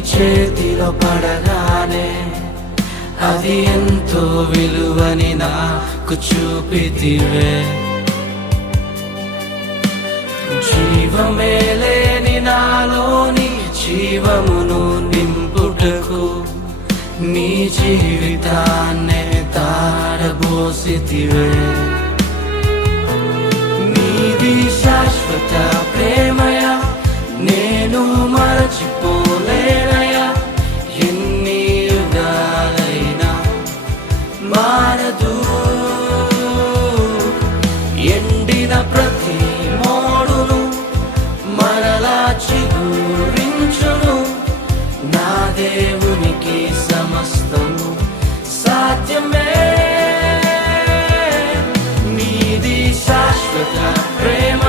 చేతిలో పడగానే అది ఎంతో విలువని నాకు చూపితివే. జీవమే లేని నాలోని జీవమును నింపుటకు నీ జీవితాన్నే తారబోసితివే. నీది శాశ్వత ప్రేమయ నేను మరచిపోలేనయా. ఎన్ని యుగాలైనా మారదు. ఎండిన ప్రతి మోడును మరలా చిగురించును. నా దేవునికి సమస్తము సాధ్యమే. నీది శాశ్వత ప్రేమ